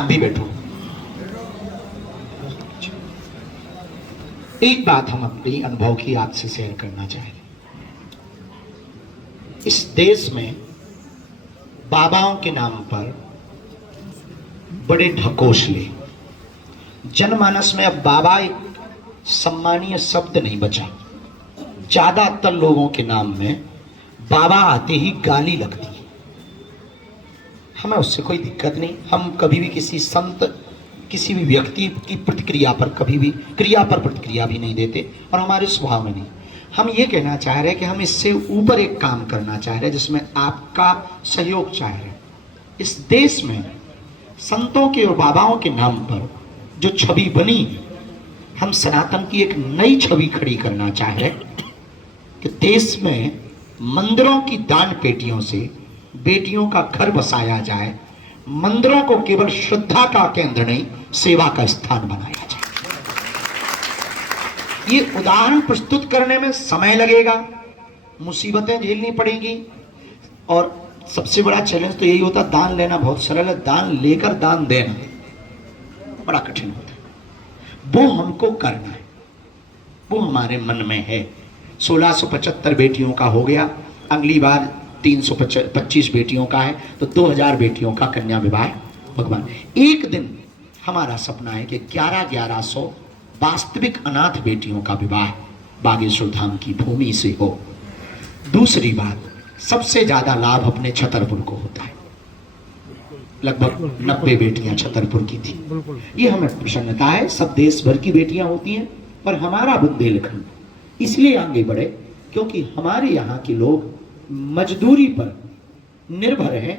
आप भी बैठो। एक बात हम अपनी अनुभव की आपसे शेयर करना चाहें। इस देश में बाबाओं के नाम पर बड़े ढकोसले, जनमानस में अब बाबा एक सम्मानीय शब्द नहीं बचा। ज्यादातर लोगों के नाम में बाबा आते ही गाली लगती है। हमें उससे कोई दिक्कत नहीं, हम कभी भी किसी संत, किसी भी व्यक्ति की प्रतिक्रिया पर कभी भी क्रिया पर प्रतिक्रिया भी नहीं देते और हमारे स्वभाव में नहीं। हम ये कहना चाह रहे हैं कि हम इससे ऊपर एक काम करना चाह रहे हैं जिसमें आपका सहयोग चाह रहे हैं। इस देश में संतों के और बाबाओं के नाम पर जो छवि बनी, हम सनातन की एक नई छवि खड़ी करना चाह रहे हैं कि देश में मंदिरों की दान पेटियों से बेटियों का घर बसाया जाए, मंदिरों को केवल श्रद्धा का केंद्र नहीं, सेवा का स्थान बनाया जाए। ये उदाहरण प्रस्तुत करने में समय लगेगा, मुसीबतें झेलनी पड़ेंगी और सबसे बड़ा चैलेंज तो यही होता, दान लेना बहुत सरल है, दान लेकर दान देना बड़ा कठिन होता है। वो हमको करना है, वो हमारे मन में है। 1675 बेटियों का हो गया, अगली बार 325 बेटियों का है तो 2000 बेटियों का कन्या विवाह भगवान। एक दिन हमारा सपना है कि 1100 वास्तविक अनाथ बेटियों का विवाह बागेश्वर धाम की भूमि से हो। दूसरी बात, सबसे ज्यादा लाभ अपने छतरपुर को होता है, लगभग 90 बेटियां छतरपुर की थी। ये हमें प्रसन्नता है। सब देश भर की बेटियां होती हैं, पर हमारा बुंदेलखंड इसलिए आगे बढ़े क्योंकि हमारे यहाँ के लोग मजदूरी पर निर्भर है,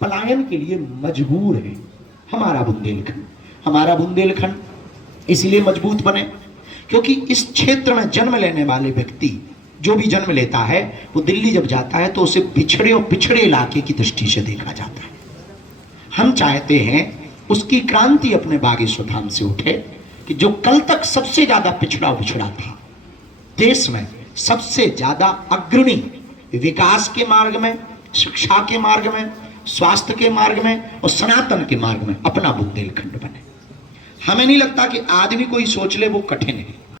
पलायन के लिए मजबूर है। हमारा बुंदेलखंड इसलिए मजबूत बने क्योंकि इस क्षेत्र में जन्म लेने वाले व्यक्ति जो भी जन्म लेता है वो दिल्ली जब जाता है तो उसे बिछड़े और पिछड़े इलाके की दृष्टि से देखा जाता है। हम चाहते हैं उसकी क्रांति अपने बागेश्वर धाम से उठे कि जो कल तक सबसे ज्यादा पिछड़ा था, देश में सबसे ज्यादा अग्रणी विकास के मार्ग में, शिक्षा के मार्ग में, स्वास्थ्य के मार्ग में और सनातन के मार्ग में अपना बुंदेलखंड बने। हमें नहीं लगता कि आदमी कोई सोच ले वो कठिन है।